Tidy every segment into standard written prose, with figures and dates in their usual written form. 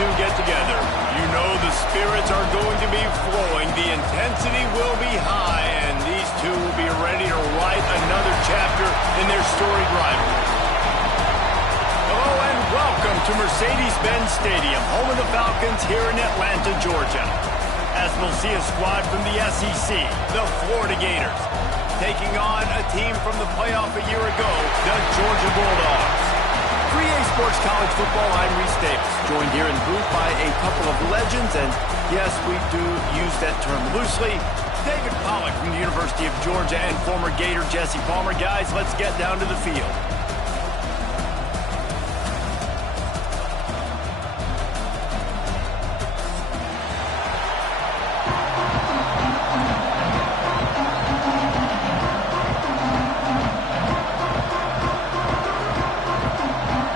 two get together, you know the spirits are going to be flowing, the intensity will be high, and these two will be ready to write another chapter in their storied rivalry. Hello and welcome to Mercedes-Benz Stadium, home of the Falcons here in Atlanta, Georgia. As we'll see a squad from the SEC, the Florida Gators, taking on a team from the playoff a year ago, the Georgia Bulldogs. 3A Sports College Football, I'm Reese Davis, joined here in the booth by a couple of legends, and yes, we do use that term loosely. David Pollack from the University of Georgia and former Gator Jesse Palmer. Guys, let's get down to the field.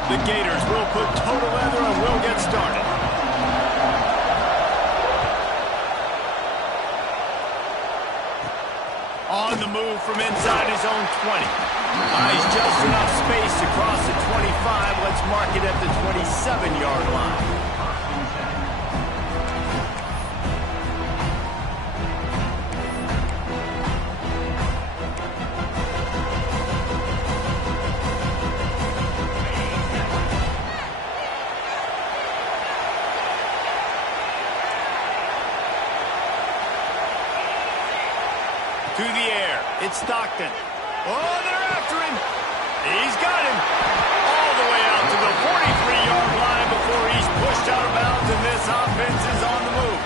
The Gators will put total leather and we'll get started. On the move from inside his own 20. Buys just enough space to cross the 25. Let's mark it at the 27-yard line. To the air, it's Stockton. Oh, they're after him. He's got him. All the way out to the 43-yard line before he's pushed out of bounds, and this offense is on the move.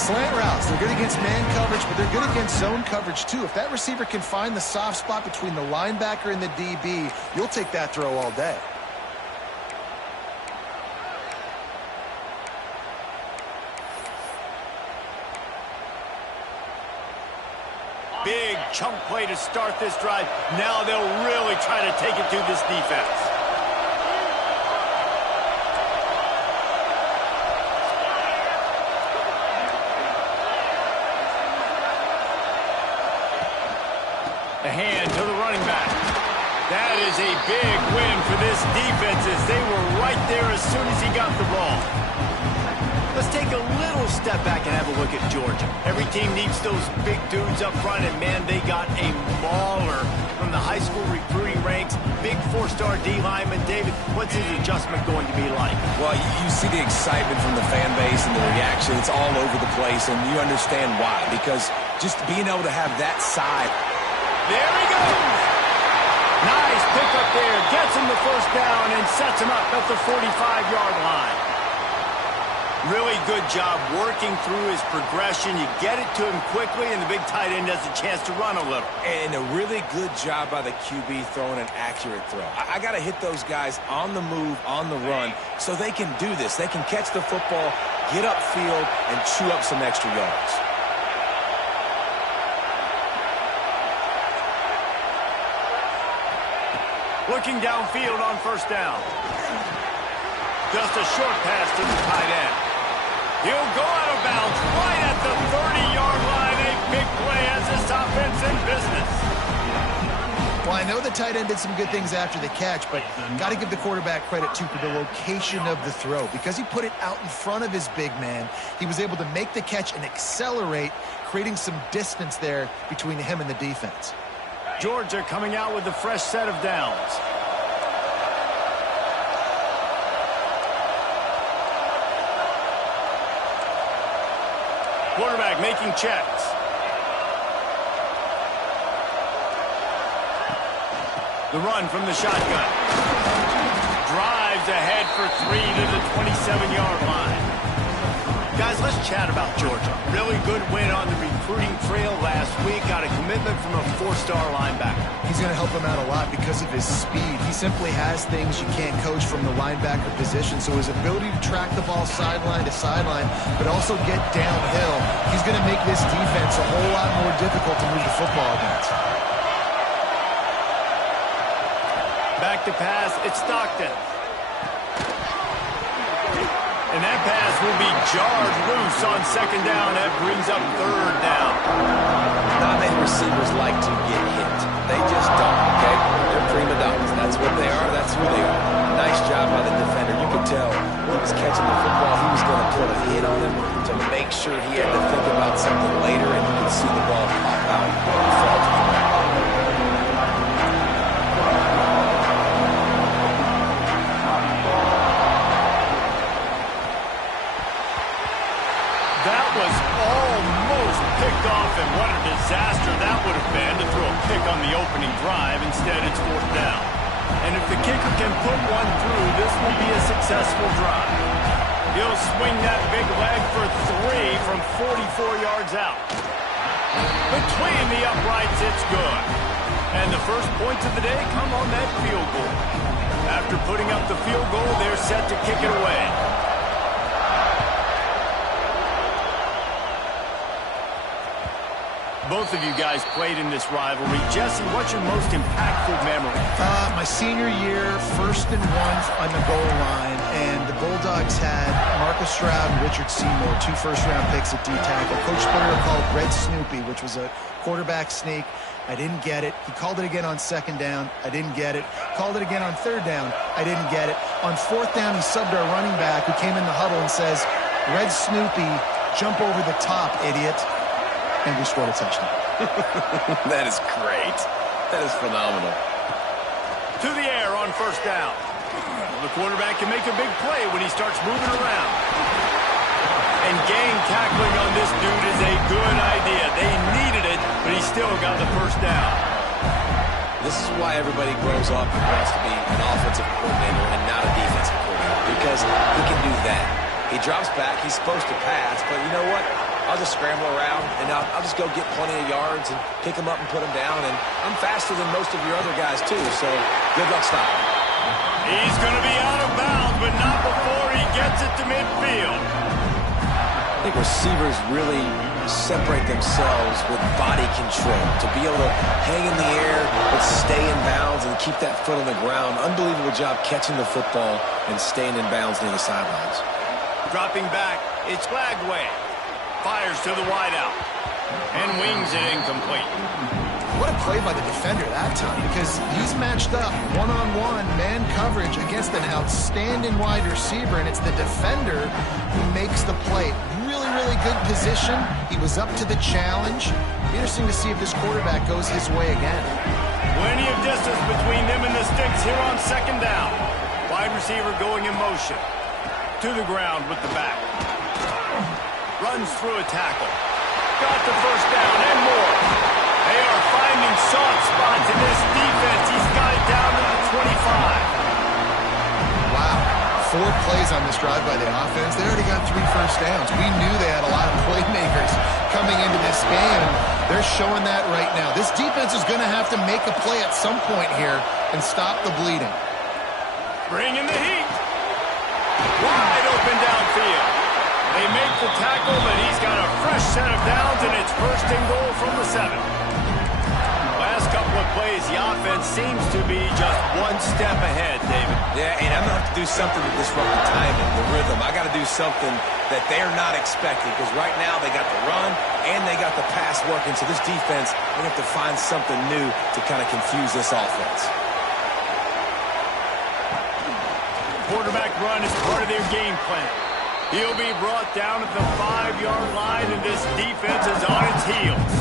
Slant routes, they're good against man coverage, but they're good against zone coverage too. If that receiver can find the soft spot between the linebacker and the DB, you'll take that throw all day. Big chunk play to start this drive. Now they'll really try to take it to this defense. A hand to the running back. That is a big win for this defense as they were right there as soon as he got the ball. Let's take a little step back and have a look at Georgia. Every team needs those big dudes up front, and man, they got a mauler from the high school recruiting ranks. Big four-star D lineman. David, what's his adjustment going to be like? Well, you see the excitement from the fan base and the reaction. It's all over the place, and you understand why. Because just being able to have that side. There he goes. Nice pick up there. Gets him the first down and sets him up at the 45-yard line. Really good job working through his progression. You get it to him quickly, and the big tight end has a chance to run a little. And a really good job by the QB throwing an accurate throw. I got to hit those guys on the move, on the run, so they can do this. They can catch the football, get upfield, and chew up some extra yards. Looking downfield on first down. Just a short pass to the tight end. He'll go out of bounds right at the 30-yard line. A big play as this offense in business. Well, I know the tight end did some good things after the catch, but got to give the quarterback credit, too, for the location of the throw. Because he put it out in front of his big man, he was able to make the catch and accelerate, creating some distance there between him and the defense. Georgia coming out with a fresh set of downs. Quarterback making checks. The run from the shotgun. Drives ahead for 3 to the 27-yard line. Guys, let's chat about Georgia. Really good win on the recruiting trail last week. Got a commitment from a four-star linebacker. He's going to help him out a lot because of his speed. He simply has things you can't coach from the linebacker position. So his ability to track the ball sideline to sideline, but also get downhill, he's going to make this defense a whole lot more difficult to move the football against. Back to pass, it's Stockton. And that pass will be jarred loose on second down. That brings up third down. Not many receivers like to get hit. They just don't, okay? They're prima donnas. That's what they are. That's who they are. Nice job by the defender. You could tell he was sure he had to think about something later, and you could see the ball pop out and fall to the ground. That was almost picked off, and what a disaster that would have been to throw a pick on the opening drive. Instead, it's fourth down. And if the kicker can put one through, this will be a successful drive. He'll swing that big leg for 3 from 44 yards out. Between the uprights, it's good. And the first points of the day come on that field goal. After putting up the field goal, they're set to kick it away. Both of you guys played in this rivalry. Jesse, what's your most impactful memory? My senior year, 1st and 1 on the goal line, and the Bulldogs had Marcus Stroud and Richard Seymour, 2 first-round picks at D-tackle. Coach Spurrier called Red Snoopy, which was a quarterback sneak. I didn't get it. He called it again on 2nd down. I didn't get it. Called it again on 3rd down. I didn't get it. On 4th down, he subbed our running back, who came in the huddle and says, "Red Snoopy, jump over the top, idiot." And we scored a touchdown. That is great. That is phenomenal. To the air on 1st down. The quarterback can make a big play when he starts moving around. And gang tackling on this dude is a good idea. They needed it, but he still got the 1st down. This is why everybody grows up and wants to be an offensive coordinator and not a defensive coordinator, because he can do that. He drops back. He's supposed to pass, but you know what? I'll just scramble around, and I'll just go get plenty of yards and pick them up and put them down. And I'm faster than most of your other guys, too, so good luck stopping. He's going to be out of bounds, but not before he gets it to midfield. I think receivers really separate themselves with body control, to be able to hang in the air but stay in bounds and keep that foot on the ground. Unbelievable job catching the football and staying in bounds near the sidelines. Dropping back, it's Flagway. Fires to the wideout and wings it incomplete. What a play by the defender that time, because he's matched up one-on-one man coverage against an outstanding wide receiver, and it's the defender who makes the play. Really, really good position. He was up to the challenge. Interesting to see if this quarterback goes his way again. Plenty of distance between them and the sticks here on 2nd down. Wide receiver going in motion. To the ground with the back. Runs through a tackle. Got the 1st down and more. They are finding soft spots in this defense. He's got it down to the 25. Wow. 4 plays on this drive by the offense. They already got 3 first downs. We knew they had a lot of playmakers coming into this game, and they're showing that right now. This defense is going to have to make a play at some point here and stop the bleeding. Bringing the heat. Wide open downfield. They make the tackle, but he's got a fresh set of downs, and it's 1st and goal from the 7. Last couple of plays, the offense seems to be just one step ahead, David. Yeah, and I'm going to have to do something to disrupt the timing, the rhythm. I got to do something that they're not expecting, because right now they got the run and they got the pass working. So this defense, they have to find something new to kind of confuse this offense. Quarterback run is part of their game plan. He'll be brought down at the 5-yard line, and this defense is on its heels.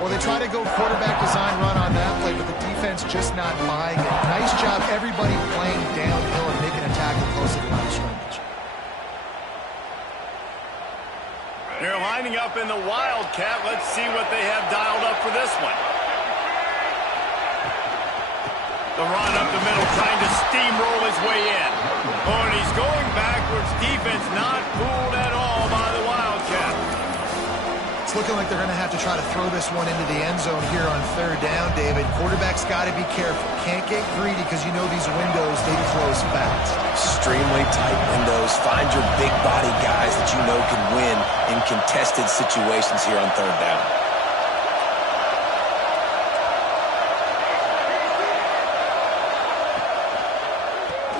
Well, they try to go quarterback design run on that play, but the defense just not buying it. Nice job, everybody playing downhill and making a tackle close to the line of scrimmage. They're lining up in the Wildcat. Let's see what they have dialed up for this one. The run up the middle, trying to steamroll his way in. Oh, and he's going backwards. Defense not fooled at all by the Wildcat. It's looking like they're going to have to try to throw this one into the end zone here on 3rd down, David. Quarterback's got to be careful. Can't get greedy, because you know these windows, they close fast. Extremely tight windows. Find your big body guys that you know can win in contested situations here on 3rd down.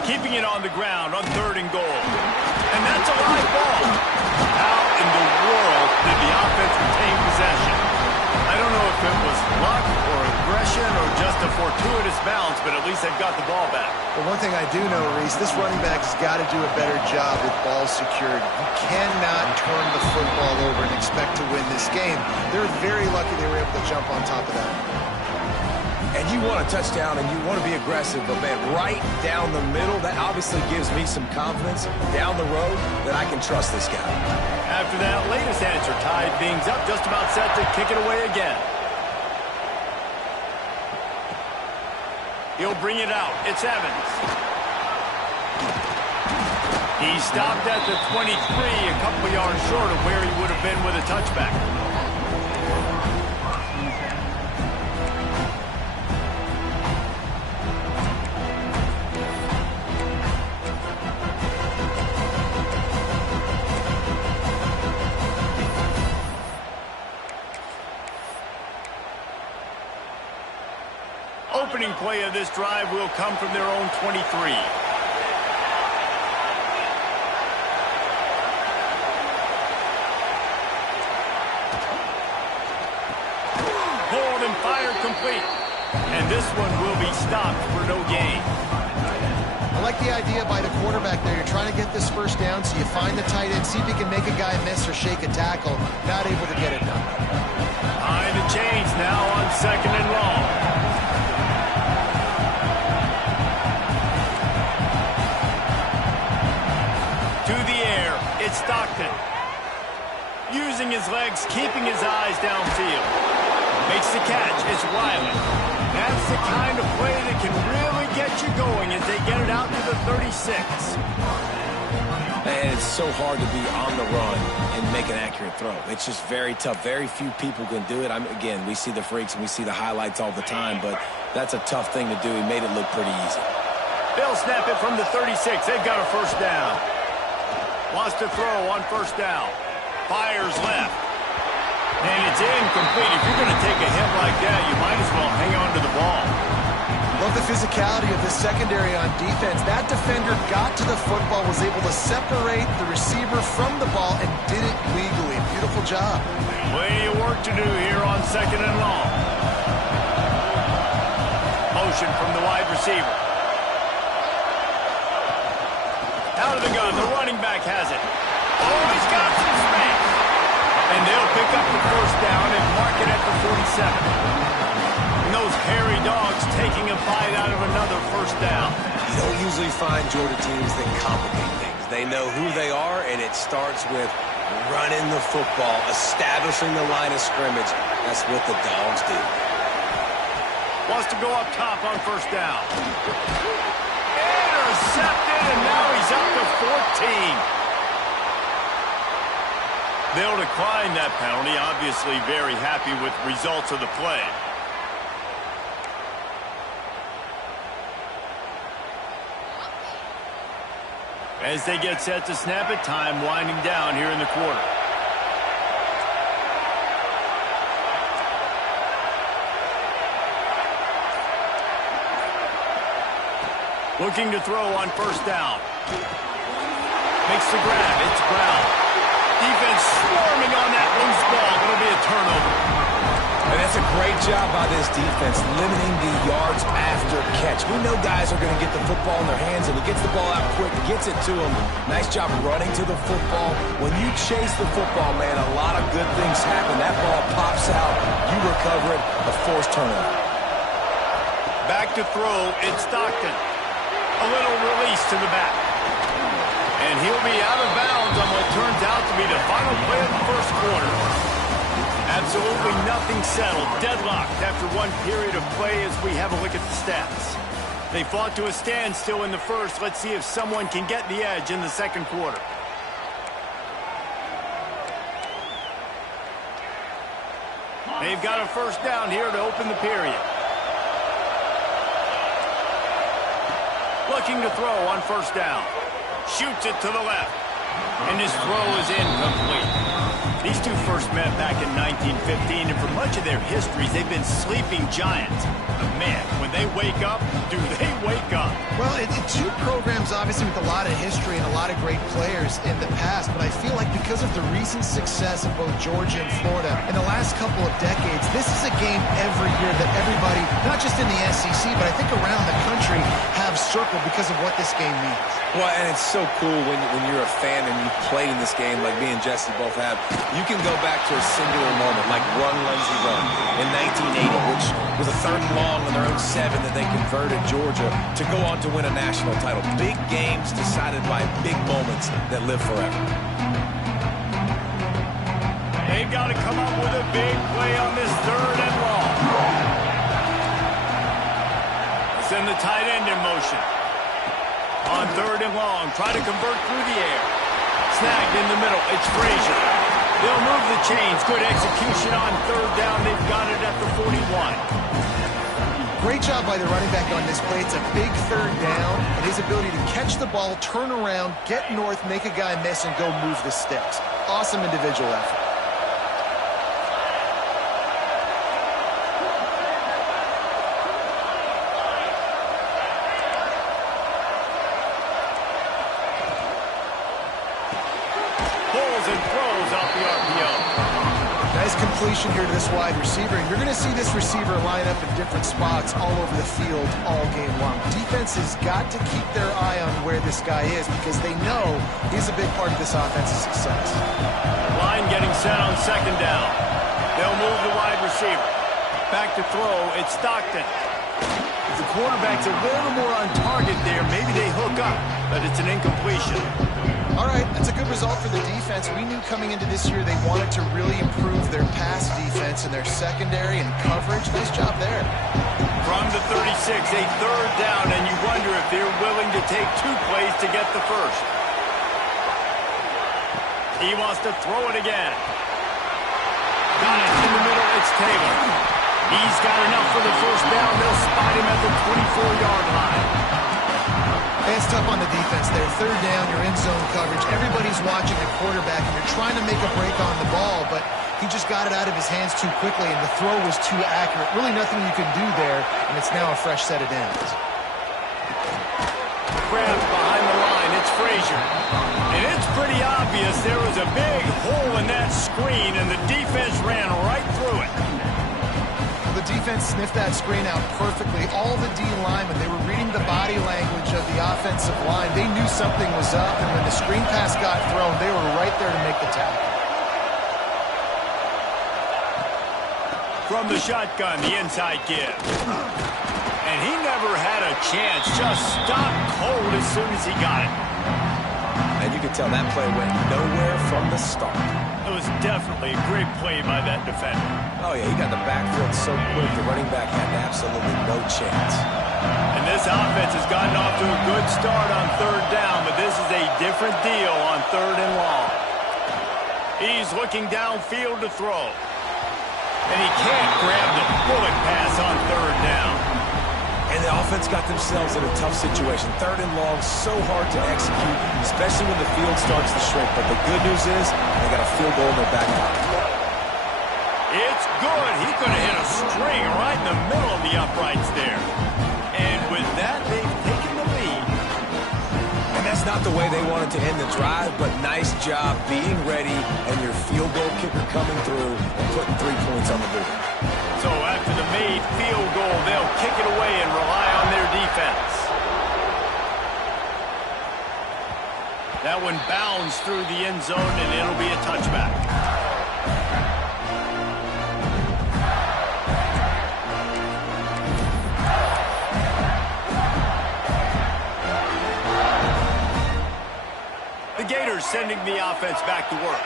Keeping it on the ground on 3rd and goal. And that's a live ball. How in the world did the offense retain possession? I don't know if it was luck or aggression or just a fortuitous bounce, but at least they've got the ball back. But one thing I do know, Reese, this running back has got to do a better job with ball security. You cannot turn the football over and expect to win this game. They're very lucky they were able to jump on top of that. And you want a touchdown and you want to be aggressive, but man, right down the middle, that obviously gives me some confidence down the road that I can trust this guy. After that latest answer, tied things up, just about set to kick it away again. He'll bring it out. It's Evans. He stopped at the 23, a couple yards short of where he would have been with a touchback. Opening play of this drive will come from their own 23. Hold and fire complete. And this one will be stopped for no gain. I like the idea by the quarterback there. You're trying to get this first down, so you find the tight end, see if he can make a guy miss or shake a tackle. Not able to get it done. Behind the chains now on 2nd and long. It's Stockton. Using his legs, keeping his eyes downfield. Makes the catch. It's Riley. That's the kind of play that can really get you going as they get it out to the 36. And it's so hard to be on the run and make an accurate throw. It's just very tough. Very few people can do it. Again, we see the freaks and we see the highlights all the time, but that's a tough thing to do. He made it look pretty easy. They'll snap it from the 36. They've got a first down. Wants to throw on first down. Fires left. And it's incomplete. If you're going to take a hit like that, you might as well hang on to the ball. Love the physicality of the secondary on defense. That defender got to the football, was able to separate the receiver from the ball, and did it legally. Beautiful job. Plenty of work to do here on 2nd and long. Motion from the wide receiver. Out of the gun, the running back has it. Oh, he's got some space. And they'll pick up the first down and mark it at the 47. And those hairy dogs taking a bite out of another first down. You don't usually find Georgia teams that complicate things. They know who they are, and it starts with running the football, establishing the line of scrimmage. That's what the dogs do. Wants to go up top on first down. Intercepted, and now he's up to 14. They'll decline that penalty, obviously very happy with results of the play. As they get set to snap it, time winding down here in the quarter. Looking to throw on first down. Makes the grab. It's Brown. Defense swarming on that loose ball. It'll be a turnover. And that's a great job by this defense, limiting the yards after catch. We know guys are going to get the football in their hands, and he gets the ball out quick, gets it to him. Nice job running to the football. When you chase the football, man, a lot of good things happen. That ball pops out. You recover it. A forced turnover. Back to throw. It's Stockton. A little release to the back. And he'll be out of bounds on what turns out to be the final play of the first quarter. Absolutely nothing settled. Deadlocked after one period of play as we have a look at the stats. They fought to a standstill in the first. Let's see if someone can get the edge in the second quarter. They've got a first down here to open the period. Looking to throw on first down. Shoots it to the left. And his throw is incomplete. These two first met back in 1915, and for much of their histories, they've been sleeping giants. But man, when they wake up, do they wake up? Well, two programs, obviously, with a lot of history and a lot of great players in the past, but I feel like because of the recent success of both Georgia and Florida in the last couple of decades, this is a game every year that everybody, not just in the SEC, but I think around the country, have circled because of what this game means. Well, and it's so cool when you're a fan and you play in this game like me and Jesse both have. You can go back to a singular moment like Run, Lindsey, Run in 1980, which was a 3rd and long on their own 7 that they converted Georgia to go on to win a national title. Big games decided by big moments that live forever. They've got to come up with a big play on this 3rd and long. Send the tight end in motion. On 3rd and long, try to convert through the air. Snagged in the middle, it's Frazier. They'll move the chains. Good execution on 3rd down. They've got it at the 41. Great job by the running back on this play. It's a big 3rd down, and his ability to catch the ball, turn around, get north, make a guy miss, and go move the sticks. Awesome individual effort. Completion here to this wide receiver, and you're going to see this receiver line up in different spots all over the field all game long. Defense has got to keep their eye on where this guy is because they know he's a big part of this offense's success. Line getting set on 2nd down. They'll move the wide receiver. Back to throw, it's Stockton. If the quarterback's a little more on target there, maybe they hook up, but it's an incompletion. All right, that's a good result for the defense. We knew coming into this year they wanted to really improve their pass defense and their secondary and coverage. Nice job there. From the 36, a 3rd down, and you wonder if they're willing to take 2 plays to get the first. He wants to throw it again. Got it in the middle, it's Taylor. He's got enough for the first down. They'll spot him at the 24-yard line. It's tough on the defense there. 3rd down, you're in zone coverage. Everybody's watching the quarterback, and you're trying to make a break on the ball, but he just got it out of his hands too quickly, and the throw was too accurate. Really nothing you can do there, and it's now a fresh set of downs. Grabs behind the line. It's Frazier. And it's pretty obvious there was a big hole in that screen, and the defense ran right through it. The defense sniffed that screen out perfectly. All the D linemen, they were reading the body language of the offensive line. They knew something was up, and when the screen pass got thrown, they were right there to make the tackle. From the shotgun, the inside give. And he never had a chance. Just stopped cold as soon as he got it. And you can tell that play went nowhere from the start. It was definitely a great play by that defender. Oh, yeah, he got the backfield so quick, the running back had absolutely no chance. And this offense has gotten off to a good start on 3rd down, but this is a different deal on 3rd and long. He's looking downfield to throw. And he can't grab the bullet pass on 3rd down. And the offense got themselves in a tough situation. 3rd and long, so hard to execute, especially when the field starts to shrink. But the good news is they got a field goal in their back pocket. It's good. He could have hit a string right in the middle of the uprights there. And with that, they've taken the lead. And that's not the way they wanted to end the drive, but nice job being ready and your field goal kicker coming through and putting 3 points on the board. So after the made field goal, they'll kick it away and rely on their defense. That one bounds through the end zone, and it'll be a touchback. The Gators sending the offense back to work.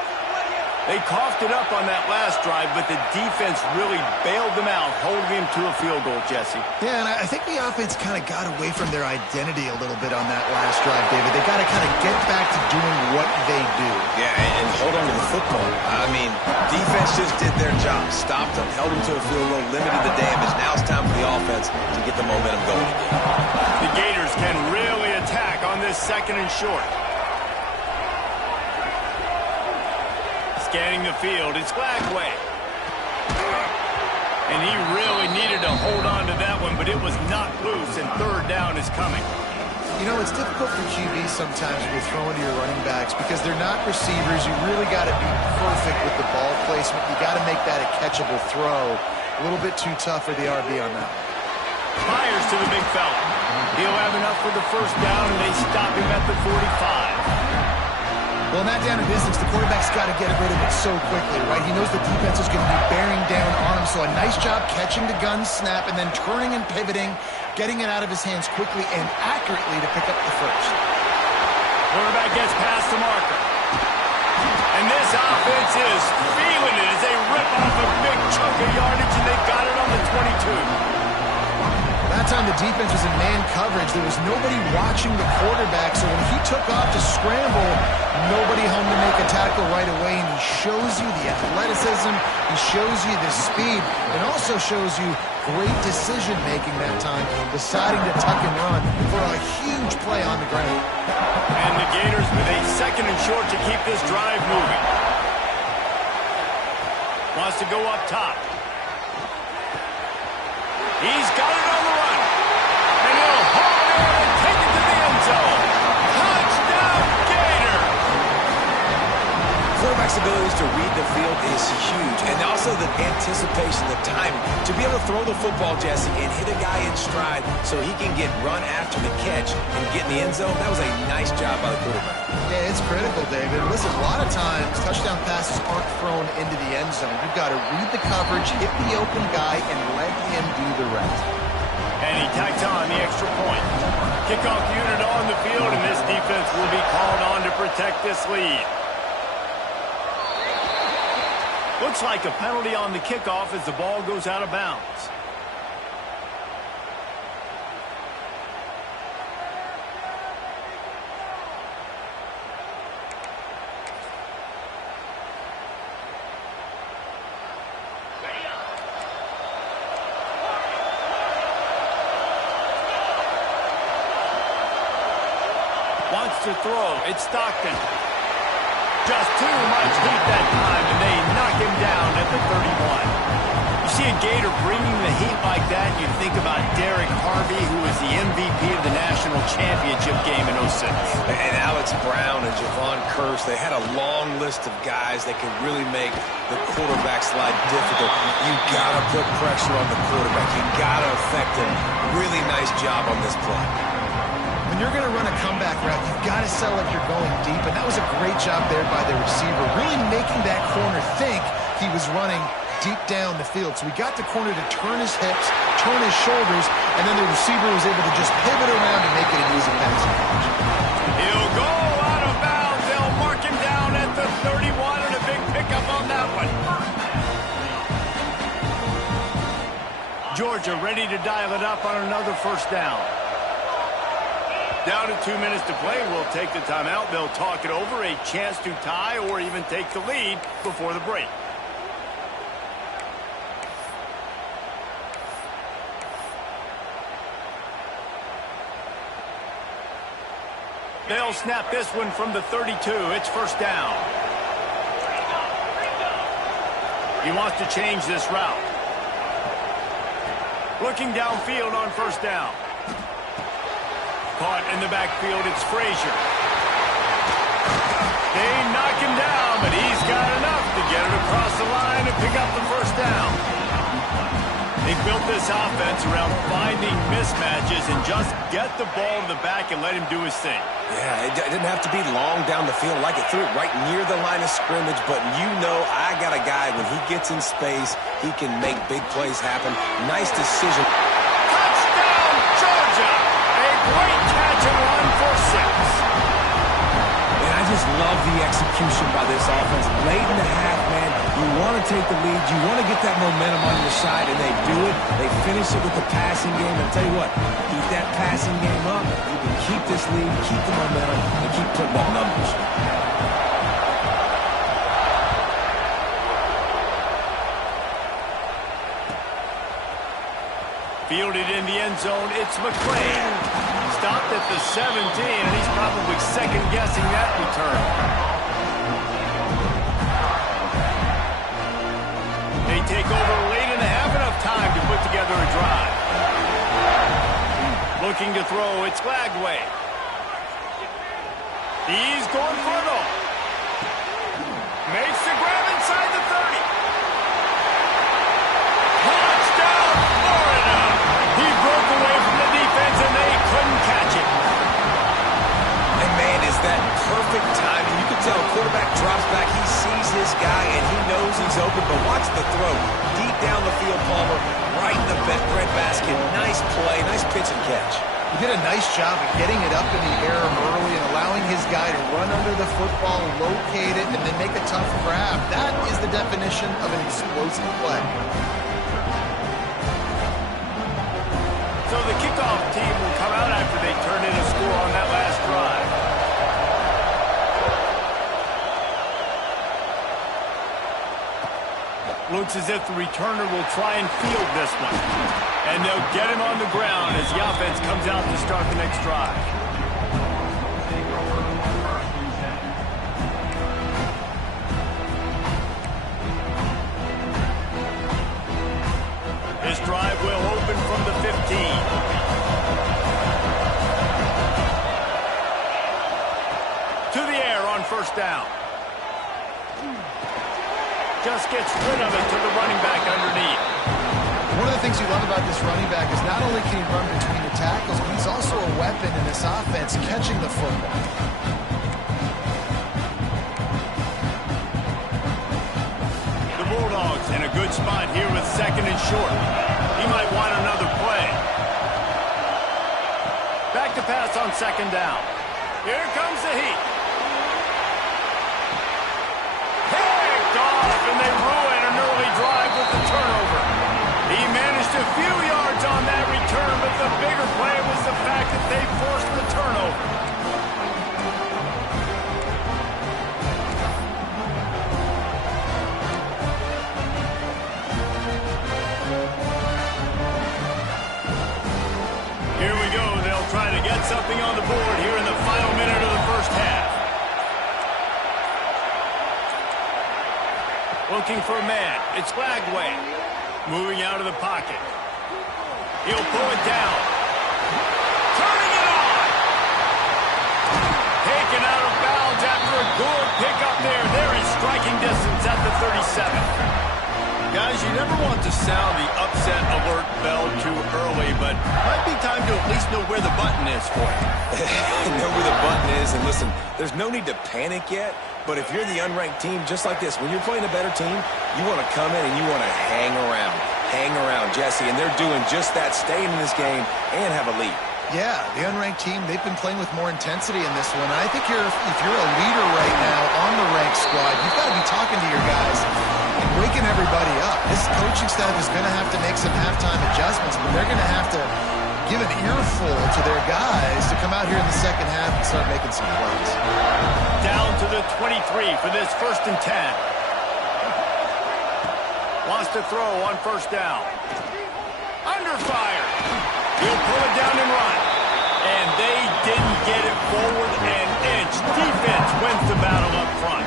They coughed it up on that last drive, but the defense really bailed them out, holding him to a field goal, Jesse. Yeah, and I think the offense kind of got away from their identity a little bit on that last drive, David. They got to kind of get back to doing what they do. Yeah, and hold on to the football. I mean, defense just did their job. Stopped them, held them to a field goal, limited the damage. Now it's time for the offense to get the momentum going again. The Gators can really attack on this 2nd and short. Scanning the field, it's Lagway. And he really needed to hold on to that one, but it was not loose, and third down is coming. You know, it's difficult for QBs sometimes when you're throwing to your running backs because they're not receivers. You really got to be perfect with the ball placement. You got to make that a catchable throw. A little bit too tough for the RB on that one. Fires to the big fella. He'll have enough for the first down, and they stop him at the 45. Well, in that down and distance, the quarterback's got to get rid of it so quickly, right? He knows the defense is going to be bearing down on him, so a nice job catching the gun snap and then turning and pivoting, getting it out of his hands quickly and accurately to pick up the first. Quarterback gets past the marker. And this offense is feeling it as they rip off a big chunk of yardage, and they've got it on the 22. That time the defense was in man coverage. There was nobody watching the quarterback, so when he took off to scramble, nobody home to make a tackle right away, and he shows you the athleticism, he shows you the speed, and also shows you great decision-making that time, deciding to tuck and run for a huge play on the ground. And the Gators with a second and short to keep this drive moving. Wants to go up top. He's got it on the run. And he'll haul it in and take it to the end zone. Touchdown, Gator! Quarterback's abilities to read the field is huge. And also the anticipation, the timing. To be able to throw the football, Jesse, and hit a guy in stride so he can get run after the catch and get in the end zone, that was a nice job by the quarterback. Yeah, it's critical, David. Listen, a lot of times touchdown passes aren't thrown into the end zone. You've got to read the coverage, hit the open guy, and let him do the rest. And he tacks on the extra point. Kickoff unit on the field, and this defense will be called on to protect this lead. Looks like a penalty on the kickoff as the ball goes out of bounds. Wants to throw. It's Stockton. Just too much heat that time, and they knock him down at the 31. You see a Gator bringing the heat like that, you think about Derek Harvey, who was the MVP of the national championship game in 06. And Alex Brown and Javon Curse, they had a long list of guys that could really make the quarterback slide difficult. You got to put pressure on the quarterback. You got to affect him. Really nice job on this play. When you're going to run a comeback route, you've got to sell like you're going deep, and that was a great job there by the receiver, really making that corner think he was running deep down the field. So we got the corner to turn his hips, turn his shoulders, and then the receiver was able to just pivot around and make it an easy pass. He'll go out of bounds. They'll mark him down at the 31, and a big pickup on that one. Georgia ready to dial it up on another first down. Down to 2 minutes to play. We'll take the timeout. They'll talk it over. A chance to tie or even take the lead before the break. They'll snap this one from the 32. It's first down. He wants to change this route. Looking downfield on first down. Caught in the backfield, it's Frazier. They knock him down, but he's got enough to get it across the line and pick up the first down. They built this offense around finding mismatches and just get the ball to the back and let him do his thing. Yeah, it didn't have to be long down the field. Like it threw it right near the line of scrimmage, but you know I got a guy, when he gets in space, he can make big plays happen. Nice decision. Touchdown, Georgia! A great catch and run for 6. And I just love the execution by this offense. Late in the half, man, you want to take the lead. You want to get that momentum on your side, and they do it. They finish it with the passing game. I'll tell you what, keep that passing game up. You can keep this lead, keep the momentum, and keep putting up numbers. Fielded in the end zone, it's McClain. Stopped at the 17, and he's probably second-guessing that return. take over late in the half, enough time to put together a drive. Looking to throw, it's Lagway. He's going for it all. Makes the grab inside the 30. Touchdown, Florida! He broke away from the defense, and they couldn't catch it. And, man, is that perfect timing. You can tell quarterback drops back. He sees his guy, and he knows he's open. But watch the throw. Deep down the field, Palmer, right in the bread basket. Nice play, nice pitch and catch. He did a nice job of getting it up in the air early and allowing his guy to run under the football, locate it, and then make a tough grab. That is the definition of an explosive play. So the kickoff team will come out after they turn in a score on that last drive. Looks as if the returner will try and field this one. And they'll get him on the ground as the offense comes out to start the next drive. This drive will open from the 15. To the air on first down. Just gets rid of it to the running back underneath. One of the things you love about this running back is not only can he run between the tackles, but he's also a weapon in this offense catching the football. The Bulldogs in a good spot here with second and short. He might want another play. Back to pass on second down. Here comes the heat. Picked off, and they ruin an early drive with the turnover. He managed a few yards on that return, but the bigger play was the fact that they forced the turnover. Here we go. They'll try to get something on the board here in the final minute of the first half. Looking for a man. It's Lagway. Moving out of the pocket. He'll pull it down. Turning it on. Taken out of bounds after a good pickup there. They're in striking distance at the 37. Guys, you never want to sound the upset alert bell too early, but might be time to at least know where the button is for you. Know where the button is, and listen, there's no need to panic yet, but if you're the unranked team, just like this, when you're playing a better team, you want to come in and you want to hang around, Jesse, and they're doing just that, staying in this game and have a lead. Yeah, the unranked team, they've been playing with more intensity in this one. And I think if you're a leader right now on the ranked squad, you've got to be talking to your guys and waking everybody up. This coaching staff is going to have to make some halftime adjustments, but they're going to have to give an earful to their guys to come out here in the second half and start making some plays. Down to the 23 for this 1st and 10. Wants to throw on first down. Under fire. He'll pull it down and run. And they didn't get it forward an inch. Defense wins the battle up front.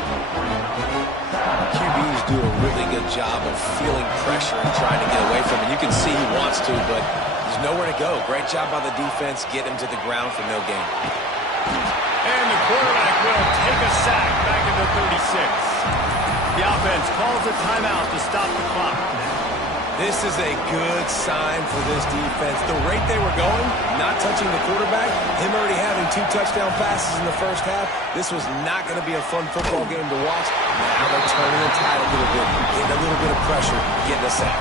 QBs do a really good job of feeling pressure and trying to get away from it. You can see he wants to, but there's nowhere to go. Great job by the defense. Get him to the ground for no gain. And the quarterback will take a sack back at the 36. The offense calls a timeout to stop the clock. This is a good sign for this defense. The rate they were going, not touching the quarterback, him already having 2 touchdown passes in the first half, this was not going to be a fun football game to watch. Now they're turning the tide a little bit, getting a little bit of pressure, getting a sack.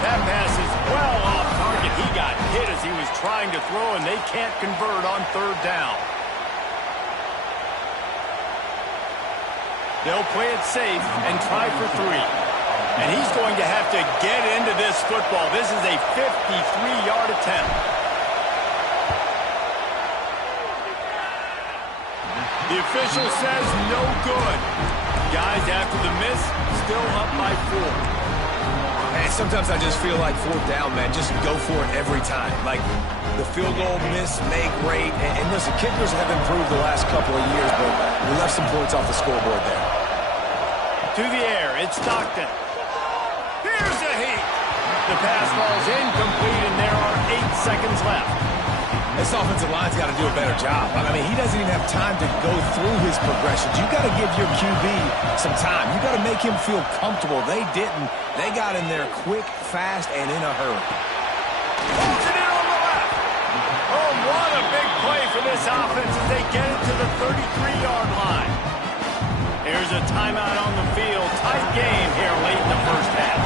That pass is well off target. He got hit as he was trying to throw, and they can't convert on third down. They'll play it safe and try for 3. And he's going to have to get into this football. This is a 53-yard attempt. The official says no good. Guys, after the miss, still up by 4. Man, sometimes I just feel like 4th down, man. Just go for it every time. Like the field goal miss, make great. And listen, kickers have improved the last couple of years, but we left some points off the scoreboard there. To the air, it's Stockton. He The pass falls incomplete, and there are 8 seconds left. This offensive line's got to do a better job. I mean, he doesn't even have time to go through his progressions. You got to give your QB some time. You got to make him feel comfortable. They didn't. They got in there quick, fast, and in a hurry. Pulls it in on the left. Oh, what a big play for this offense as they get it to the 33-yard line. Here's a timeout on the field. Tight game here late in the first half.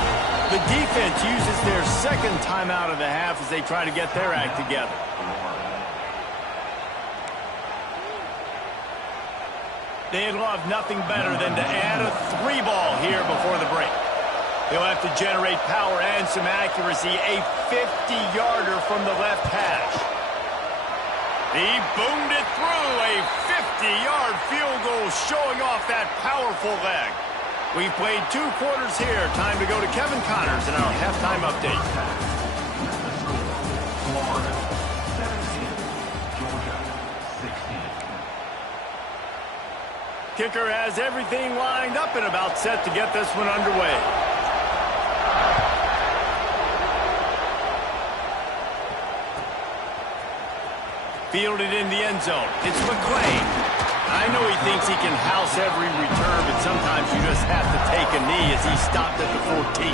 The defense uses their second timeout of the half as they try to get their act together. They'd love nothing better than to add a 3-ball here before the break. He'll have to generate power and some accuracy. A 50-yarder from the left hash. He boomed it through. A 50-yard field goal showing off that powerful leg. We've played 2 quarters here. Time to go to Kevin Connors in our halftime update. Florida 17, Georgia 16. Kicker has everything lined up and about set to get this one underway. Fielded in the end zone. It's McClain. I know he thinks he can house every return, but sometimes you just have to take a knee as he stopped at the 14.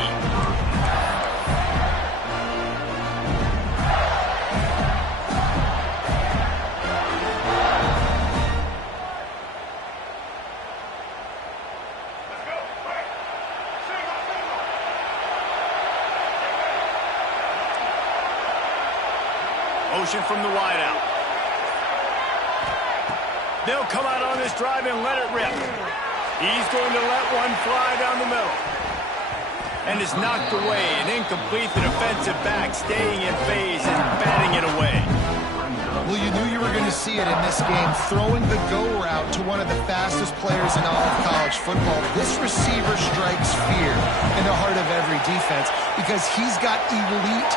Motion from the wideout. They'll come out on this drive and let it rip. He's going to let one fly down the middle. And is knocked away and incomplete. The defensive back staying in phase and batting it away. Well, you knew you were going to see it in this game, throwing the go route to one of the fastest players in all of college football. This receiver strikes fear in the heart of every defense because he's got elite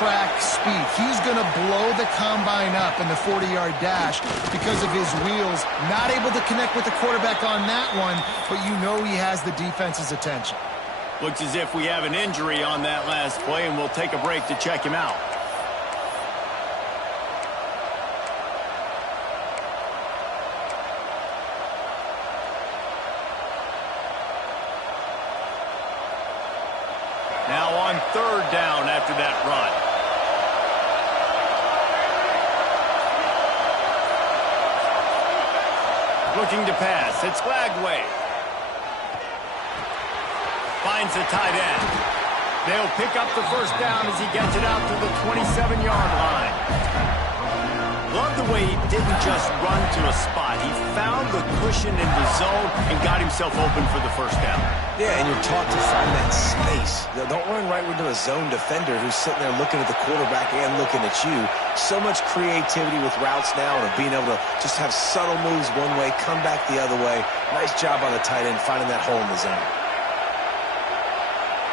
track speed. He's going to blow the combine up in the 40-yard dash because of his wheels. Not able to connect with the quarterback on that one, but you know he has the defense's attention. Looks as if we have an injury on that last play, and we'll take a break to check him out. Now on 3rd down after that run. Looking to pass. It's Lagway. Finds the tight end. They'll pick up the first down as he gets it out to the 27-yard line. Love the way he didn't just run to a spot. He found the cushion in the zone and got himself open for the first down. Yeah, and you're taught to find that space. Don't run right into a zone defender who's sitting there looking at the quarterback and looking at you. So much creativity with routes now and being able to just have subtle moves one way, come back the other way. Nice job on the tight end finding that hole in the zone.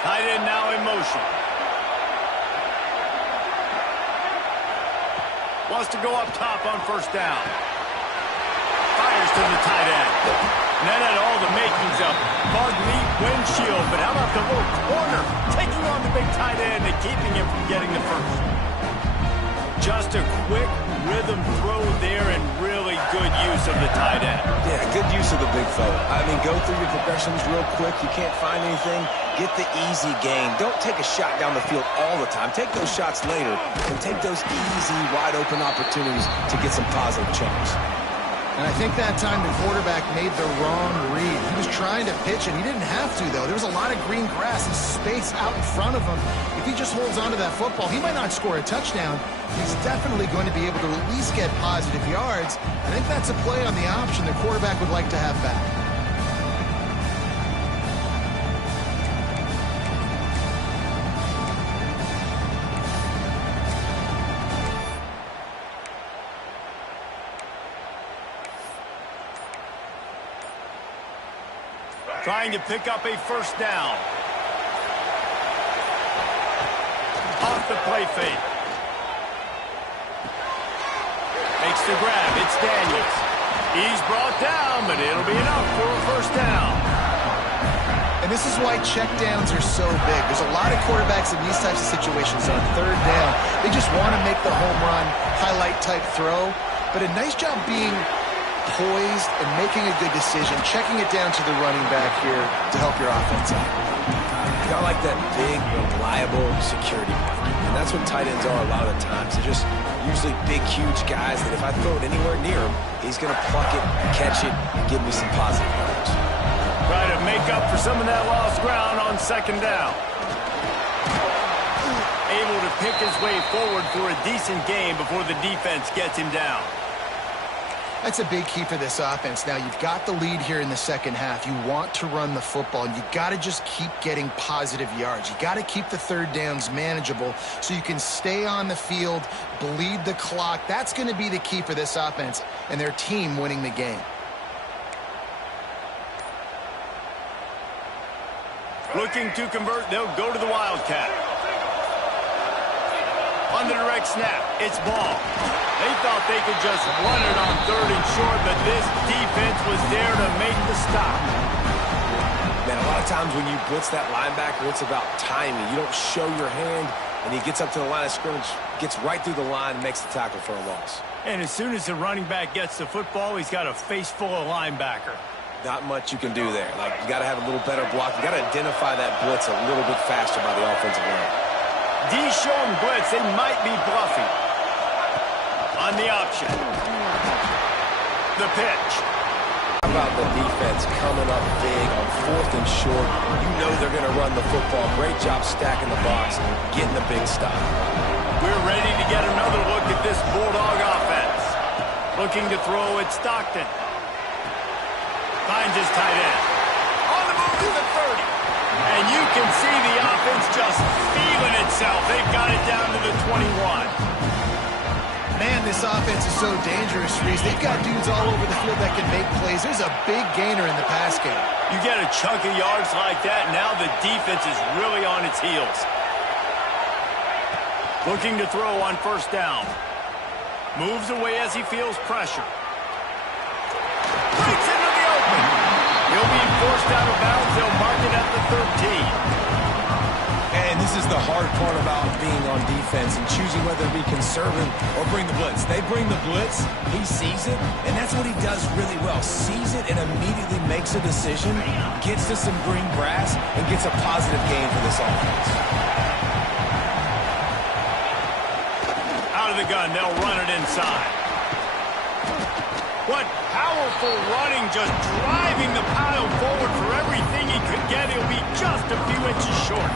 Tight end now in motion. Wants to go up top on first down. Fires to the tight end. And that had all the makings of bug leap windshield, but how about the little corner taking on the big tight end and keeping him from getting the first? Just a quick rhythm throw there and really good use of the tight end. Yeah, good use of the big fella. I mean, go through your progressions real quick. You can't find anything. Get the easy gain. Don't take a shot down the field all the time. Take those shots later and take those easy, wide-open opportunities to get some positive chunks. And I think that time the quarterback made the wrong read. He was trying to pitch it. He didn't have to, though. There was a lot of green grass and space out in front of him. If he just holds on to that football, he might not score a touchdown. He's definitely going to be able to at least get positive yards. I think that's a play on the option the quarterback would like to have back. Trying to pick up a first down. Off the play fake. Makes the grab. It's Daniels. He's brought down, but it'll be enough for a first down. And this is why checkdowns are so big. There's a lot of quarterbacks in these types of situations on third down. They just want to make the home run, highlight type throw. But a nice job being poised and making a good decision, checking it down to the running back here to help your offense out. You got like that big, reliable security blanket. And that's what tight ends are a lot of the times. They're just usually big, huge guys that if I throw it anywhere near him, he's going to pluck it, catch it, and give me some positive yards. Try to make up for some of that lost ground on second down. Able to pick his way forward for a decent game before the defense gets him down. That's a big key for this offense. Now, you've got the lead here in the second half. You want to run the football, and you got to just keep getting positive yards. You got to keep the third downs manageable so you can stay on the field, bleed the clock. That's going to be the key for this offense and their team winning the game. Looking to convert, they'll go to the Wildcat. On the direct snap, it's ball. They thought they could just run it on third and short, but this defense was there to make the stop. Man, a lot of times when you blitz that linebacker, it's about timing. You don't show your hand, and he gets up to the line of scrimmage, gets right through the line, and makes the tackle for a loss. And as soon as the running back gets the football, he's got a face full of linebacker. Not much you can do there. Like, you got to have a little better block. You got to identify that blitz a little bit faster by the offensive line. D showing blitz, they might be bluffing. On the option. The pitch. How about the defense coming up big on fourth and short? You know they're going to run the football. Great job stacking the box, getting the big stop. We're ready to get another look at this Bulldog offense. Looking to throw at Stockton. Finds his tight end. On the move to the 30. And you can see the offense just feeling itself. They've got it down to the 21. Man, this offense is so dangerous, Reese. They've got dudes all over the field that can make plays. There's a big gainer in the pass game. You get a chunk of yards like that, now the defense is really on its heels. Looking to throw on first down. Moves away as he feels pressure. Breaks into the open. He'll be forced out of bounds. They'll mark it at the 13. And this is the hard part about being on defense and choosing whether to be conservative or bring the blitz. They bring the blitz, he sees it, and that's what he does really well. Sees it and immediately makes a decision, gets to some green grass, and gets a positive gain for this offense. Out of the gun, they'll run it inside. What powerful running, just driving the pile forward for everything he could get. He'll be just a few inches short.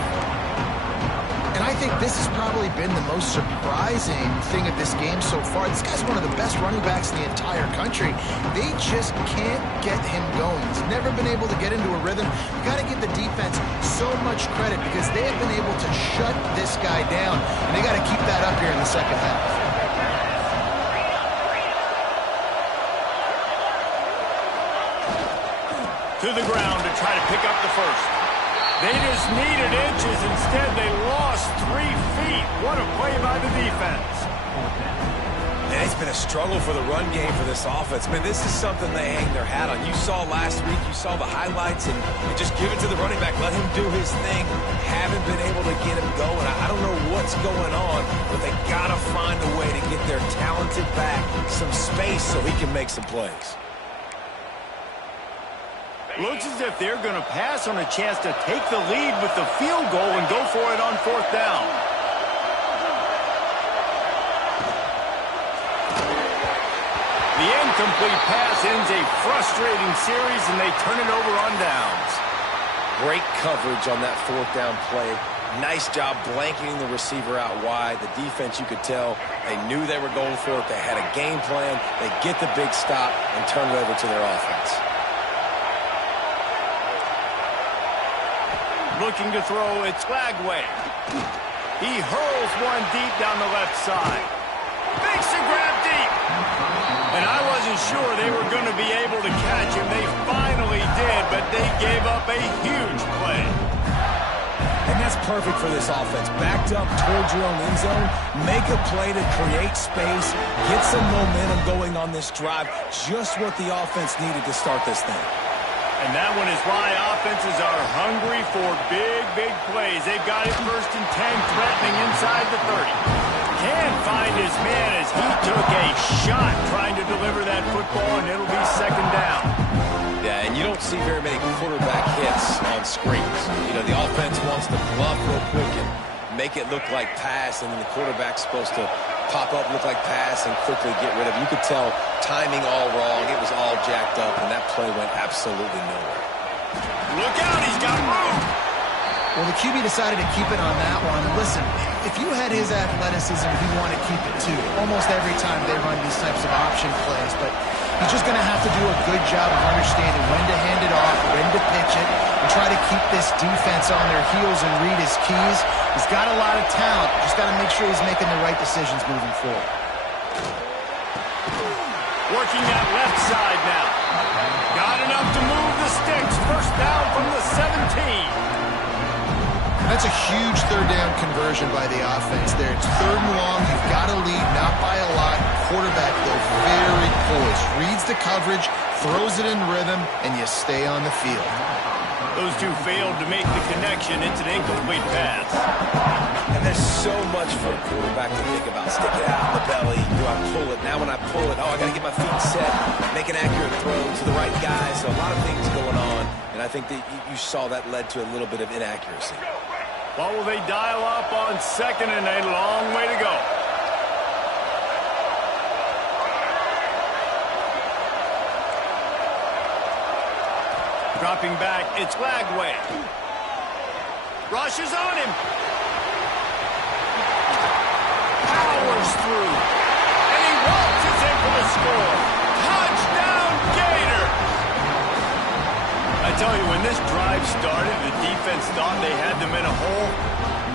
And I think this has probably been the most surprising thing of this game so far. This guy's one of the best running backs in the entire country. They just can't get him going. He's never been able to get into a rhythm. You got to give the defense so much credit because they have been able to shut this guy down. And they got to keep that up here in the second half. To the ground to try to pick up the first. They just needed inches. Instead, they lost 3 feet. What a play by the defense. And it's been a struggle for the run game for this offense. Man, this is something they hang their hat on. You saw last week, you saw the highlights, and just give it to the running back. Let him do his thing. Haven't been able to get him going. I don't know what's going on, but they got to find a way to get their talented back some space so he can make some plays. Looks as if they're going to pass on a chance to take the lead with the field goal and go for it on fourth down. The incomplete pass ends a frustrating series, and they turn it over on downs. Great coverage on that fourth down play. Nice job blanketing the receiver out wide. The defense, you could tell, they knew they were going for it. They had a game plan. They get the big stop and turn it over to their offense. Looking to throw, it's Lagway. He hurls one deep down the left side. Makes the grab deep. And I wasn't sure they were going to be able to catch him. They finally did, but they gave up a huge play. And that's perfect for this offense. Backed up towards your own end zone, make a play to create space, get some momentum going on this drive. Just what the offense needed to start this thing. And that one is why offenses are hungry for big, big plays. They've got it 1st and 10, threatening inside the 30. Can't find his man as he took a shot trying to deliver that football, and it'll be 2nd down. Yeah, and you don't see very many quarterback hits on screens. You know, the offense wants to bluff real quick and make it look like pass, and then the quarterback's supposed to pop up, look like pass, and quickly get rid of it. You could tell timing all wrong. It was all jacked up, and that play went absolutely nowhere. Look out, he's got room. Well, the QB decided to keep it on that one. Listen, if you had his athleticism, he'd want to keep it too. Almost every time they run these types of option plays, but he's just going to have to do a good job of understanding when to hand it off, when to pitch it, and try to keep this defense on their heels and read his keys. He's got a lot of talent. Just got to make sure he's making the right decisions moving forward. Working that left side now. Got enough to move the sticks. 1st down from the 17. That's a huge 3rd down conversion by the offense there. It's 3rd and long. You've got to lead, not by a lot. Quarterback, though, very poised. Reads the coverage, throws it in rhythm, and you stay on the field. Those two failed to make the connection. It's an incomplete pass. And there's so much for a quarterback to think about. Stick it out in the belly. Do I pull it? Now when I pull it, I got to get my feet set, make an accurate throw to the right guy. So a lot of things going on, and I think that you saw that led to a little bit of inaccuracy. What will they dial up on 2nd and a long way to go? Dropping back, it's Lagway. Rushes on him. Powers through. And he waltzes in for the score. Touchdown, Gators! I tell you, when this drive started, the defense thought they had them in a hole.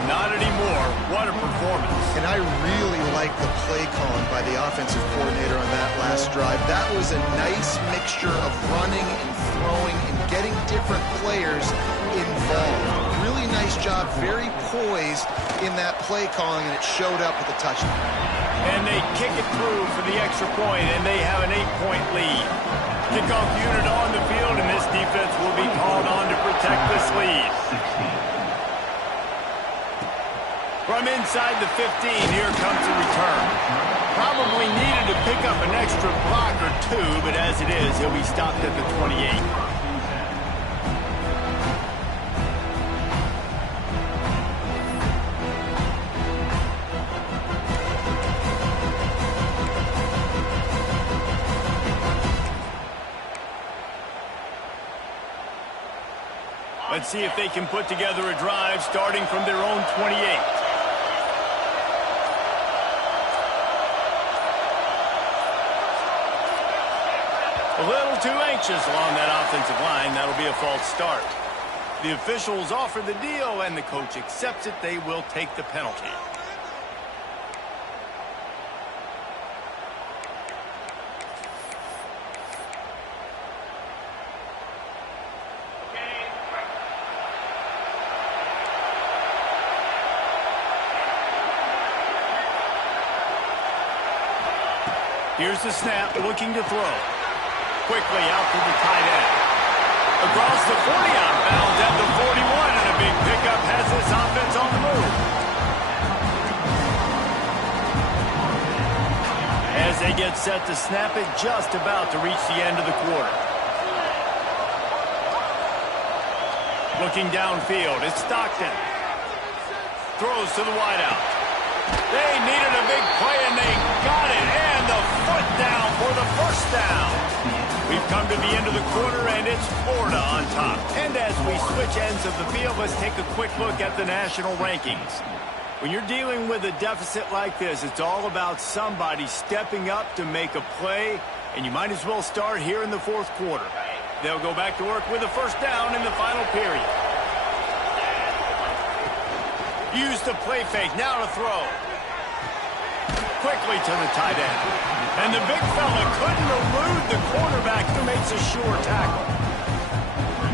Not anymore. What a performance. And I really like the play calling by the offensive coordinator on that last drive. That was a nice mixture of running and throwing and getting different players involved. Really nice job, very poised in that play calling, and it showed up with a touchdown. And they kick it through for the extra point, and they have an 8-point lead. Kickoff unit on the field, and this defense will be called on to protect this lead. From inside the 15, here comes the return. Probably needed to pick up an extra block or two, but as it is, he'll be stopped at the 28. Let's see if they can put together a drive starting from their own 28. A little too anxious along that offensive line. That'll be a false start. The officials offer the deal, and the coach accepts it. They will take the penalty. Here's the snap, looking to throw. Quickly out to the tight end. Across the 40, outbound at the 41, and a big pickup has this offense on the move. As they get set to snap it, just about to reach the end of the quarter. Looking downfield, it's Stockton. Throws to the wideout. They needed a big play, and they got it. And the foot down for the 1st down. We've come to the end of the quarter, and it's Florida on top. And as we switch ends of the field, let's take a quick look at the national rankings. When you're dealing with a deficit like this, it's all about somebody stepping up to make a play, and you might as well start here in the 4th quarter. They'll go back to work with a 1st down in the final period. Use the play fake, now to throw. Quickly to the tight end. And the big fella couldn't elude the quarterback who makes a sure tackle.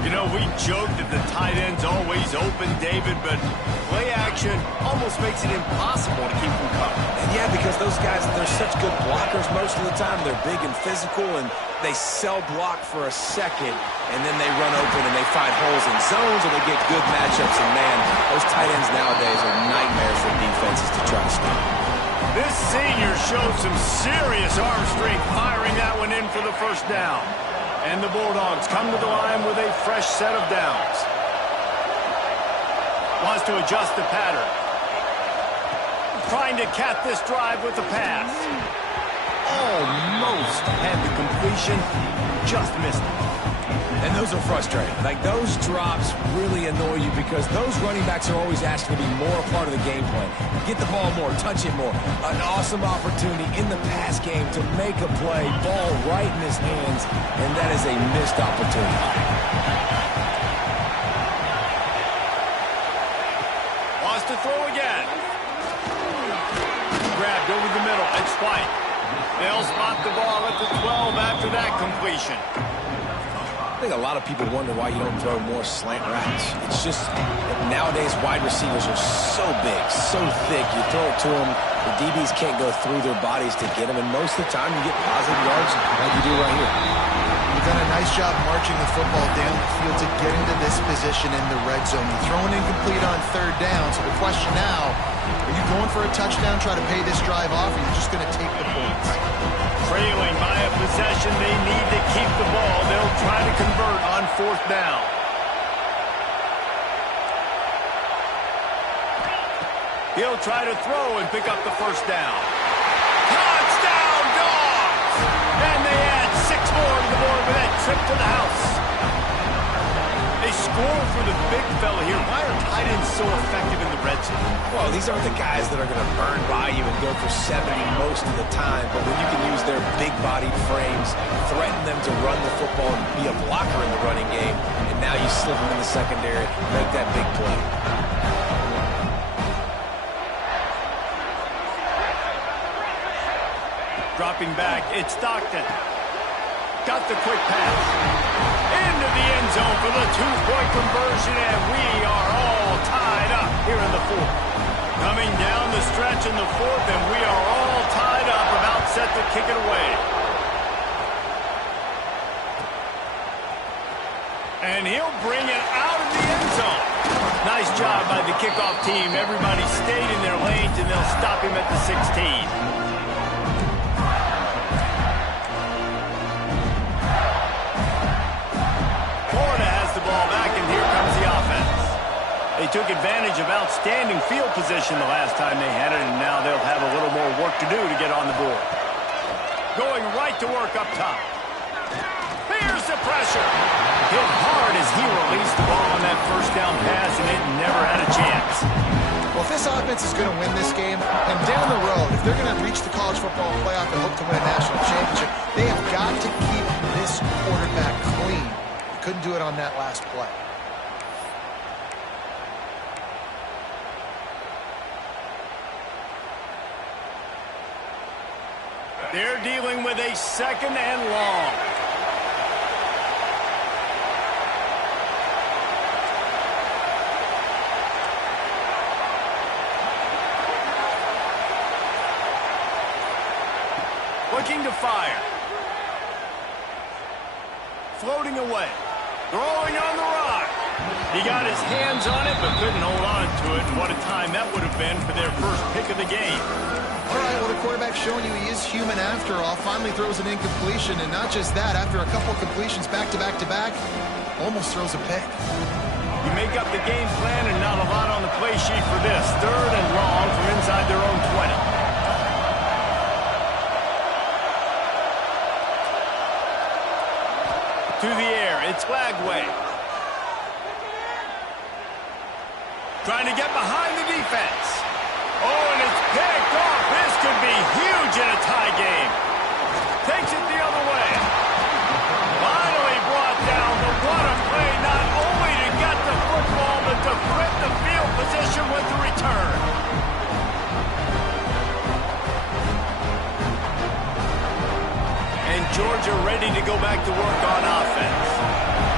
You know, we joke that the tight end's always open, David, but play action almost makes it impossible to keep them covered. And yeah, because those guys, they're such good blockers most of the time. They're big and physical, and they sell block for a second, and then they run open and they find holes in zones, or they get good matchups. And, man, those tight ends nowadays are nightmares for defenses to try to stop. This senior showed some serious arm strength firing that one in for the first down. And the Bulldogs come to the line with a fresh set of downs. Wants to adjust the pattern. Trying to cap this drive with the pass. Almost had the completion, just missed it. And those are frustrating. Like, those drops really annoy you because those running backs are always asked to be more a part of the game plan. Get the ball more, touch it more. An awesome opportunity in the pass game to make a play, ball right in his hands, and that is a missed opportunity. Wants to throw again. Grabbed over the middle. It's White. They'll spot the ball at the 12 after that completion. I think a lot of people wonder why you don't throw more slant routes. It's just that nowadays wide receivers are so big, so thick. You throw it to them, the DBs can't go through their bodies to get them, and most of the time you get positive yards like you do right here. You've done a nice job marching the football down the field to get into this position in the red zone. You're throwing incomplete on third down, so the question now, are you going for a touchdown, try to pay this drive off, or are you just going to take the points? Trailing by a possession, they need to keep the ball. They'll try to convert on fourth down. He'll try to throw and pick up the first down. Touchdown, Dogs! And they add 6 more to the board with that trip to the house. They score for the big fella here. Why are tight ends so effective in the red zone? Well, these aren't the guys that are going to burn by you and go for 70 most of the time, but when you can use their big-bodied frames, threaten them to run the football and be a blocker in the running game, and now you slip them in the secondary, make that big play. Dropping back, it's Stockton. Got the quick pass. Into the end zone for the 2-point conversion, and we are all tied up here in the fourth. Coming down the stretch in the fourth, and we are all tied up, about set to kick it away. And he'll bring it out of the end zone. Nice job by the kickoff team. Everybody stayed in their lanes, and they'll stop him at the 16. They took advantage of outstanding field position the last time they had it, and now they'll have a little more work to do to get on the board. Going right to work up top. Here's the pressure. Hit hard as he released the ball on that first down pass, and it never had a chance. Well, if this offense is going to win this game, and down the road, if they're going to reach the college football playoff and hope to win a national championship, they have got to keep this quarterback clean. Couldn't do it on that last play. They're dealing with a second and long. Looking to fire. Floating away. Throwing on the rock. He got his hands on it, but couldn't hold on to it. And what a time that would have been for their first pick of the game. All right, well, the quarterback's showing you he is human after all. Finally throws an incompletion, and not just that, after a couple completions back-to-back-to-back, almost throws a pick. You make up the game plan and not a lot on the play sheet for this. Third and long from inside their own 20. To the air, it's Lagway. Trying to get behind the defense. Oh, and it's picked off. This could be huge in a tie game. Takes it the other way. Finally brought down, but what a play. Not only to get the football, but to flip the field position with the return. And Georgia ready to go back to work on offense.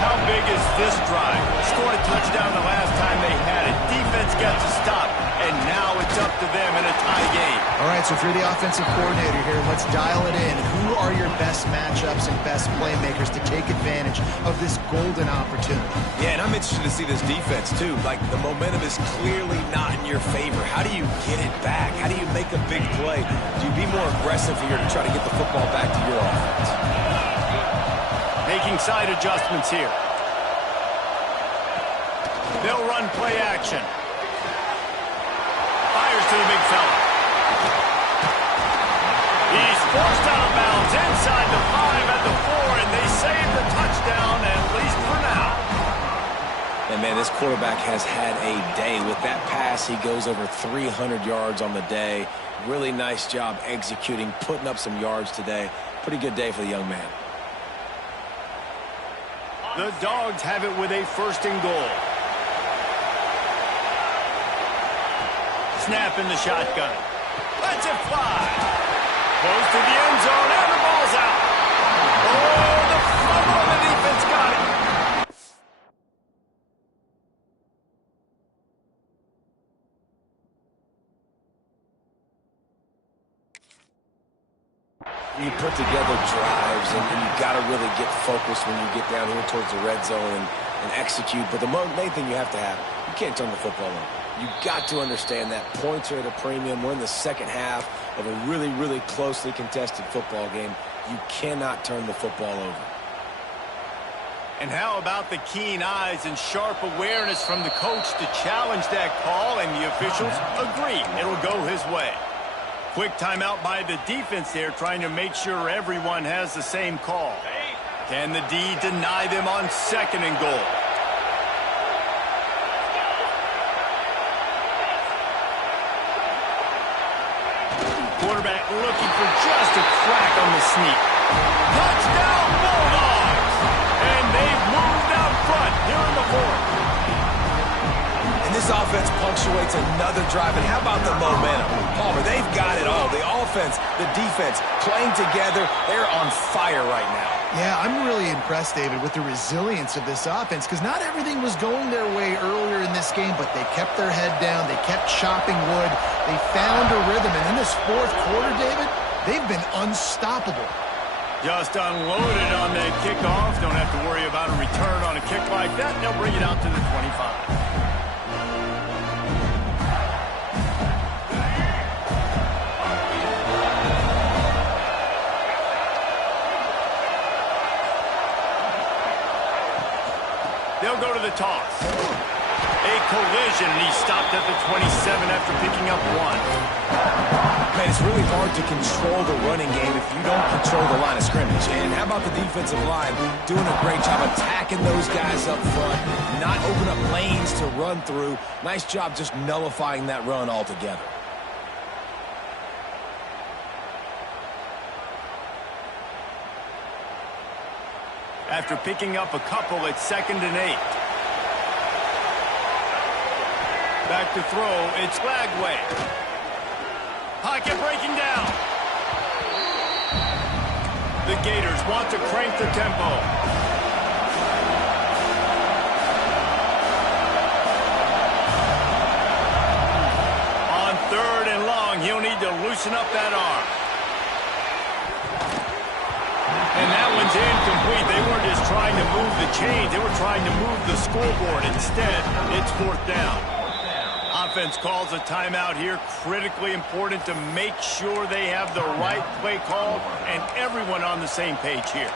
How big is this drive? Scored a touchdown the last time they had it. Defense gets a stop, and now it's up to them in a tie game. All right, so if you're the offensive coordinator here, let's dial it in. Who are your best matchups and best playmakers to take advantage of this golden opportunity? Yeah, and I'm interested to see this defense, too. Like, the momentum is clearly not in your favor. How do you get it back? How do you make a big play? Do you be more aggressive here to try to get the football back to your offense? Making side adjustments here. They'll run play action. Fires to the big fella. He's forced out of bounds inside the 5 at the 4, and they save the touchdown, at least for now. And, man, this quarterback has had a day. With that pass, he goes over 300 yards on the day. Really nice job executing, putting up some yards today. Pretty good day for the young man. The Dogs have it with a 1st and goal. Snap in the shotgun. Lets it fly. Close to the end zone, and the ball's out. Oh, the fumble, the defense got it. You put together drives, and you got to really get focused when you get down here towards the red zone and execute. But the main thing you have to have, you can't turn the football over. You got to understand that points are at a premium. We're in the second half of a really, really closely contested football game. You cannot turn the football over. And how about the keen eyes and sharp awareness from the coach to challenge that call, and the officials agree it'll go his way. Quick timeout by the defense there, trying to make sure everyone has the same call. Can the D deny them on 2nd and goal? Quarterback looking for just a crack on the sneak. Touchdown Bulldogs! And they've moved out front here in the 4th. And this offense punctuates another drive. And how about the momentum? Palmer, they've got it all. The offense, the defense, playing together. They're on fire right now. Yeah, I'm really impressed, David, with the resilience of this offense, because not everything was going their way earlier in this game, but they kept their head down. They kept chopping wood. They found a rhythm. And in this 4th quarter, David, they've been unstoppable. Just unloaded on that kickoff. Don't have to worry about a return on a kick like that. They'll bring it out to the 25. They'll go to the toss. A collision, and he stopped at the 27 after picking up 1. Man, it's really hard to control the running game if you don't control the line of scrimmage. And how about the defensive line doing a great job attacking those guys up front, not open up lanes to run through. Nice job just nullifying that run altogether. After picking up a couple at 2nd and 8. Back to throw, it's Lagway. Pocket breaking down. The Gators want to crank the tempo. On 3rd and long, he'll need to loosen up that arm. And that one's incomplete. They weren't just trying to move the chains. They were trying to move the scoreboard. Instead, it's 4th down. Offense calls a timeout here. Critically important to make sure they have the right play call and everyone on the same page here.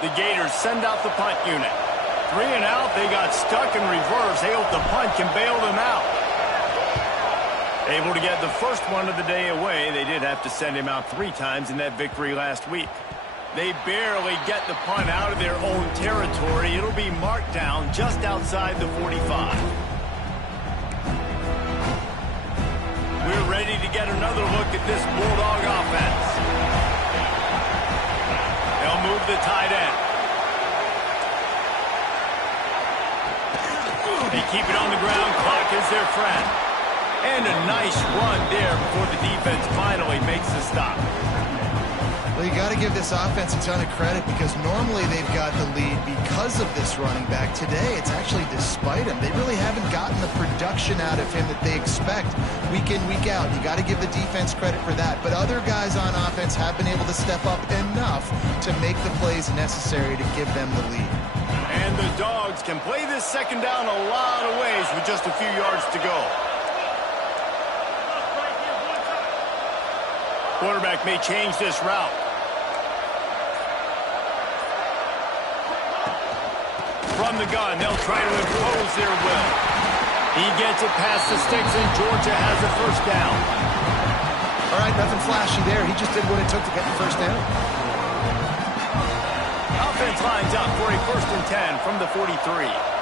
The Gators send out the punt unit. 3 and out, they got stuck in reverse. They hope the punt can bail them out. Able to get the first one of the day away. They did have to send him out 3 times in that victory last week. They barely get the punt out of their own territory. It'll be marked down just outside the 45. We're ready to get another look at this Bulldog offense. They'll move the tight end. They keep it on the ground. Clock is their friend. And a nice run there before the defense finally makes the stop. Well, you got to give this offense a ton of credit because normally they've got the lead because of this running back. Today, it's actually despite him. They really haven't gotten the production out of him that they expect week in, week out. You got to give the defense credit for that. But other guys on offense have been able to step up enough to make the plays necessary to give them the lead. And the Dogs can play this second down a lot of ways with just a few yards to go. Quarterback may change this route. From the gun, they'll try to impose their will. He gets it past the sticks, and Georgia has the first down. All right, nothing flashy there. He just did what it took to get the first down. Offense lines up for a 1st and 10 from the 43.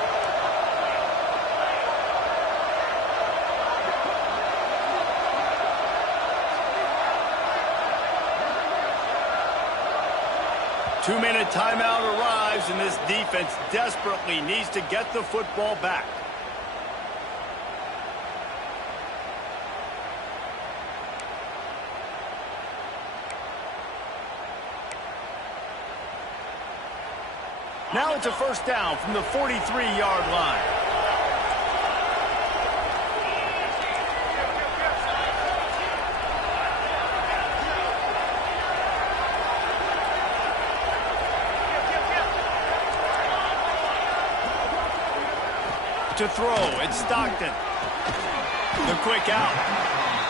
Two-minute timeout arrives, and this defense desperately needs to get the football back. Now it's a first down from the 43-yard line. To throw, it's Stockton. The quick out.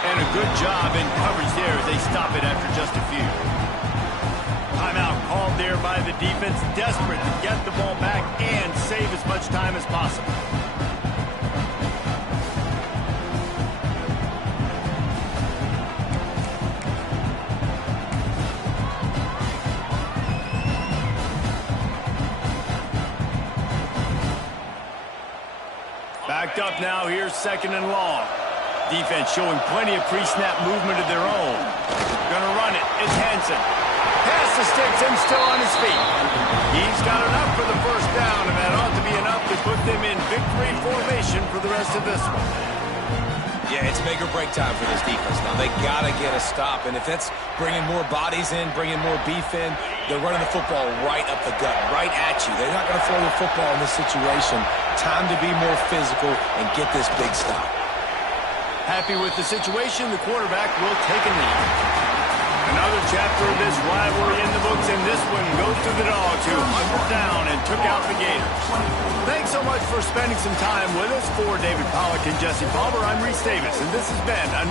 And a good job in coverage there as they stop it after just a few. Timeout called there by the defense, desperate to get the ball back and save as much time as possible. Backed up now, here's 2nd and long. Defense showing plenty of pre-snap movement of their own. Gonna run it, it's Henson. Past the sticks and still on his feet. He's got enough for the first down, and that ought to be enough to put them in victory formation for the rest of this one. Yeah, it's make or break time for this defense. Now, they got to get a stop, and if that's bringing more bodies in, bringing more beef in, they're running the football right up the gut, right at you. They're not going to throw the football in this situation. Time to be more physical and get this big stop. Happy with the situation, the quarterback will take a knee. Another chapter of this rivalry in the books, and this one goes to the Dogs, who hunted down and took out the Gators. Thanks so much for spending some time with us. For David Pollack and Jesse Palmer, I'm Reese Davis, and this has been another